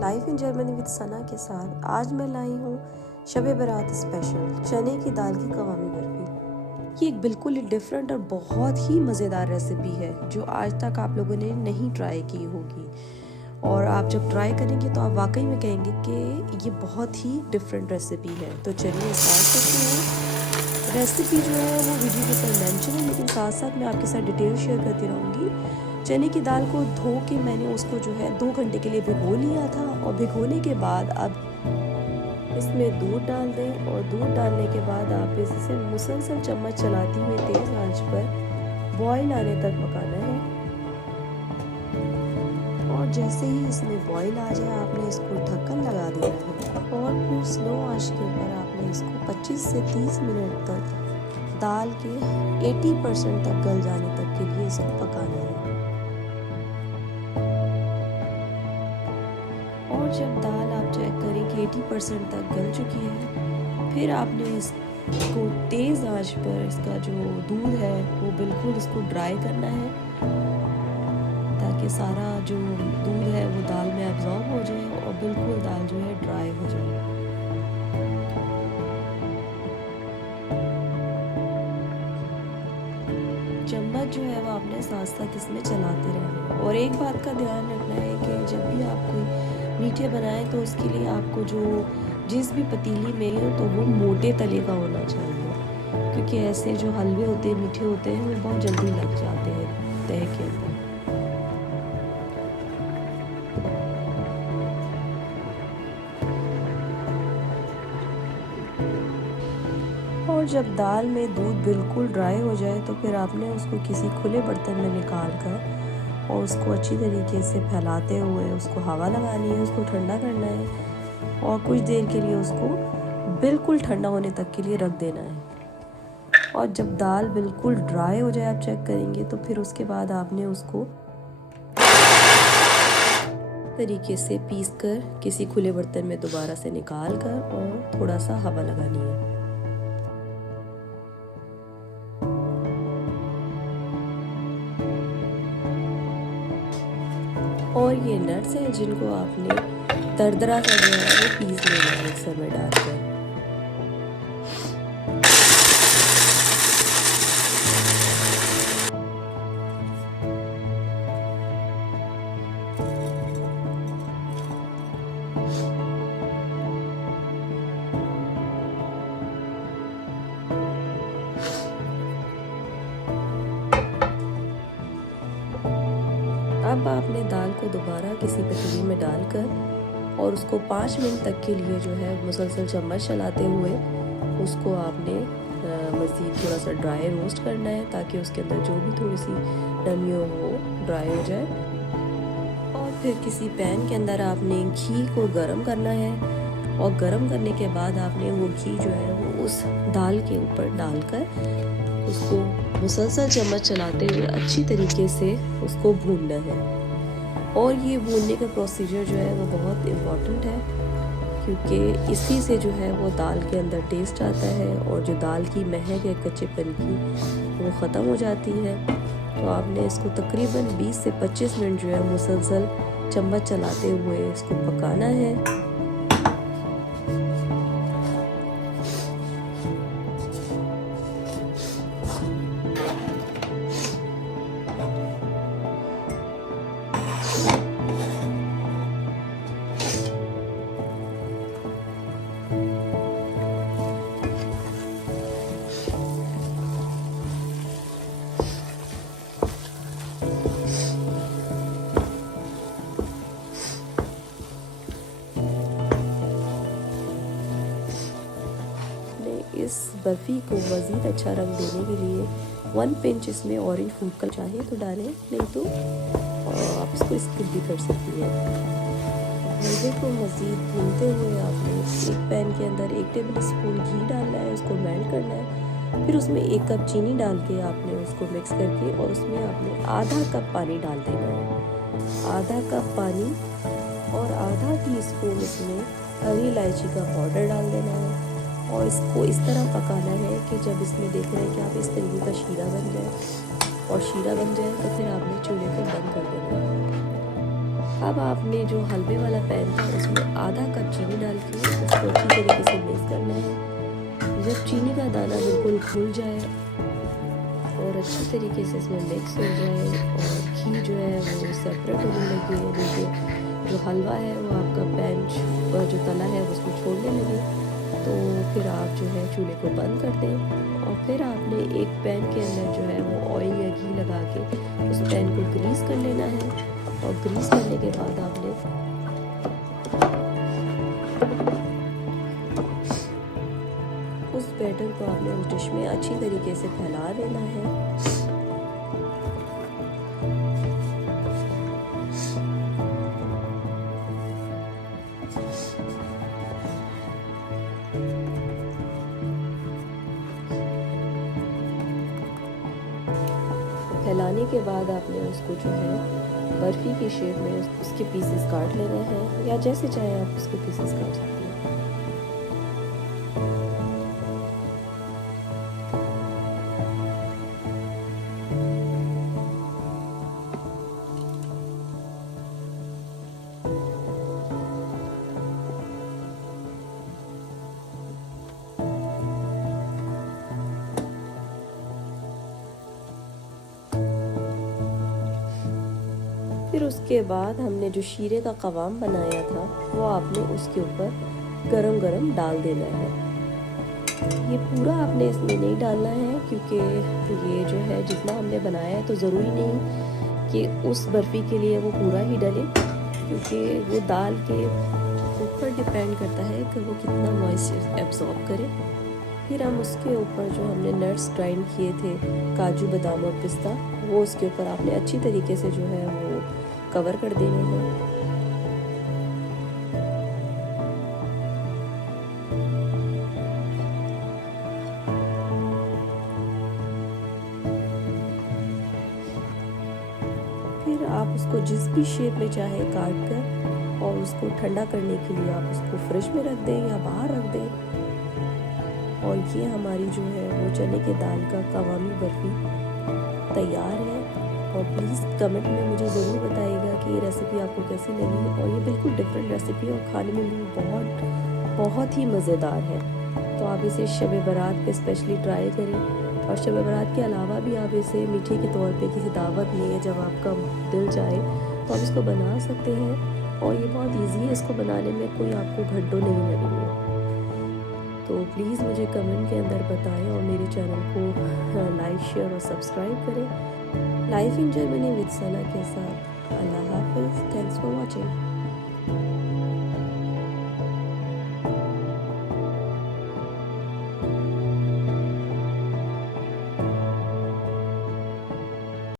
Life in Germany with सना के साथ आज मैं लाई हूँ शब बारात स्पेशल चने की दाल की कवामी बर्फी। ये एक बिल्कुल ही डिफरेंट और बहुत ही मज़ेदार रेसिपी है जो आज तक आप लोगों ने नहीं ट्राई की होगी, और आप जब ट्राई करेंगे तो आप वाकई में कहेंगे कि ये बहुत ही डिफरेंट रेसिपी है। तो चलिए स्टार्ट करते हैं। रेसिपी जो है वो वीडियो के ऊपर मेंशन है, लेकिन साथ साथ मैं आपके साथ डिटेल शेयर करती रहूँगी। चने की दाल को धो के मैंने उसको जो है 2 घंटे के लिए भिगो लिया था, और भिगोने के बाद अब इसमें दूध डाल दें, और दूध डालने के बाद आप इसे मुसलसल चम्मच चलाती हुई तेज़ आंच पर बॉईल आने तक पकाना है। और जैसे ही इसमें बॉईल आ जाए आपने इसको ढक्कन लगा देना है, और फिर स्लो आंच के ऊपर आपने इसको 25 से 30 मिनट तक दाल के 80% तक गल जाने तक के लिए इसको पकाना है। और जब दाल आप चेक करें कि 80% तक गल चुकी है, फिर आपने इसको तेज़ आंच पर इसका जो दूध है वो बिल्कुल इसको ड्राई करना है, ताकि सारा जो दूध है वो दाल में एब्जॉर्ब हो जाए और बिल्कुल दाल जो है ड्राई हो जाए। चम्मच जो है वो आपने साथ साथ इसमें चलाते रहना है। और एक बात का ध्यान रखना है कि जब भी आप कोई मीठे बनाएं तो उसके लिए आपको जो जिस भी पतीली में हो तो वो मोटे तले का होना चाहिए, क्योंकि ऐसे जो हलवे होते हैं मीठे होते हैं वो बहुत जल्दी लग जाते हैं तय के अंदर। और जब दाल में दूध बिल्कुल ड्राई हो जाए तो फिर आपने उसको किसी खुले बर्तन में निकाल कर और उसको अच्छी तरीके से फैलाते हुए उसको हवा लगानी है, उसको ठंडा करना है, और कुछ देर के लिए उसको बिल्कुल ठंडा होने तक के लिए रख देना है। और जब दाल बिल्कुल ड्राई हो जाए आप चेक करेंगे तो फिर उसके बाद आपने उसको तरीके से पीस कर किसी खुले बर्तन में दोबारा से निकाल कर और थोड़ा सा हवा लगानी है। और ये नट्स हैं जिनको आपने दरदरा सा जो है वो पीस लेना है मिक्सर में डालकर। अब आपने दाल को दोबारा किसी पतीली में डालकर और उसको 5 मिनट तक के लिए जो है मुसलसल चम्मच चलाते हुए उसको आपने मज़ीद थोड़ा सा ड्राई रोस्ट करना है, ताकि उसके अंदर जो भी थोड़ी सी नमी हो वो ड्राई हो जाए। और फिर किसी पैन के अंदर आपने घी को गर्म करना है, और गर्म करने के बाद आपने वो घी जो है वो उस दाल के ऊपर डालकर उसको मुसलसल चम्मच चलाते हुए अच्छी तरीके से उसको भूनना है। और ये भूनने का प्रोसीजर जो है वो बहुत इम्पॉर्टेंट है, क्योंकि इसी से जो है वो दाल के अंदर टेस्ट आता है, और जो दाल की महक है कच्चेपन की वो ख़त्म हो जाती है। तो आपने इसको तकरीबन 20 से 25 मिनट जो है मुसलसल चम्मच चलाते हुए इसको पकाना है। इस बर्फ़ी को मज़ीद अच्छा रंग देने के लिए 1 पिंच इसमें ऑरेंज फूड कलर चाहिए तो डालें, नहीं तो आप इसको स्किप भी कर सकती हैं। हलवे को मज़ीद भूनते हुए आपने एक पैन के अंदर 1 टेबल स्पून घी डालना है, उसको मेल्ट करना है। फिर उसमें 1 कप चीनी डाल के आपने उसको मिक्स करके और उसमें आपने आधा कप पानी डाल देना है, आधा कप पानी, और आधा टीस्पून इसमें हरी इलायची का पाउडर डाल देना है। और इसको इस तरह पकाना है कि जब इसमें देख रहे हैं कि आप इस तरीके का शीरा बन जाए, और शीरा बन जाए तो फिर आपने चूल्हे को बंद कर देना है। अब आपने जो हलवे वाला पैन था उसमें आधा कप चीनी डाल के उसको अच्छी तरीके से मिक्स करना है। जब चीनी का दाना बिल्कुल घुल जाए और अच्छी तरीके से इसमें मिक्स हो जाए और घी जो है वो सेपरेट होने लगे, देखिए जो हलवा है वो आपका पैन जो तला है उसको छोड़ने लगे, तो फिर आप जो है चूल्हे को बंद कर दें और फिर आपने एक पैन के अंदर जो है वो ऑयल या घी लगा के उस पैन को ग्रीस कर लेना है। और ग्रीस करने के बाद आपने उस बैटर को आपने उस डिश में अच्छी तरीके से फैला देना है। फैलाने के बाद आपने उसको जो है बर्फ़ी की शेप में उसके पीसेस काट लेने हैं, या जैसे चाहे आप उसके पीसेस काट सकते हैं। फिर उसके बाद हमने जो शीरे का कवाम बनाया था वो आपने उसके ऊपर गरम गरम डाल देना है। ये पूरा आपने इसमें नहीं डालना है, क्योंकि ये जो है जितना हमने बनाया है तो ज़रूरी नहीं कि उस बर्फ़ी के लिए वो पूरा ही डले, क्योंकि वो दाल के ऊपर डिपेंड करता है कि वो कितना मॉइस्चर एब्जॉर्ब करे। फिर हम उसके ऊपर जो हमने नट्स ग्राइंड किए थे, काजू बादाम और पिस्ता, वो उसके ऊपर आपने अच्छी तरीके से जो है वो कवर कर देने हैं। फिर आप उसको जिस भी शेप में चाहे काट कर और उसको ठंडा करने के लिए आप उसको फ्रिज में रख दें या बाहर रख दें। और ये हमारी जो है वो चने के दाल का कवामी बर्फ़ी तैयार है। और प्लीज़ कमेंट में मुझे ज़रूर बताइएगा कि ये रेसिपी आपको कैसी लगी। और ये बिल्कुल डिफरेंट रेसिपी है और खाने में भी बहुत ही मज़ेदार है। तो आप इसे शब बारात पे स्पेशली ट्राई करें, और शब बारात के अलावा भी आप इसे मीठे के तौर पे किसी दावत में जब आपका दिल जाए तो आप इसको बना सकते हैं। और ये बहुत ईजी है, इसको बनाने में कोई आपको घंटों नहीं लगेंगे। तो प्लीज़ मुझे कमेंट के अंदर बताएं और मेरे चैनल को लाइक, शेयर और सब्सक्राइब करें। लाइफ इन जर्मनी विद सना के साथ। अल्लाह हाफिज़। Thanks for watching.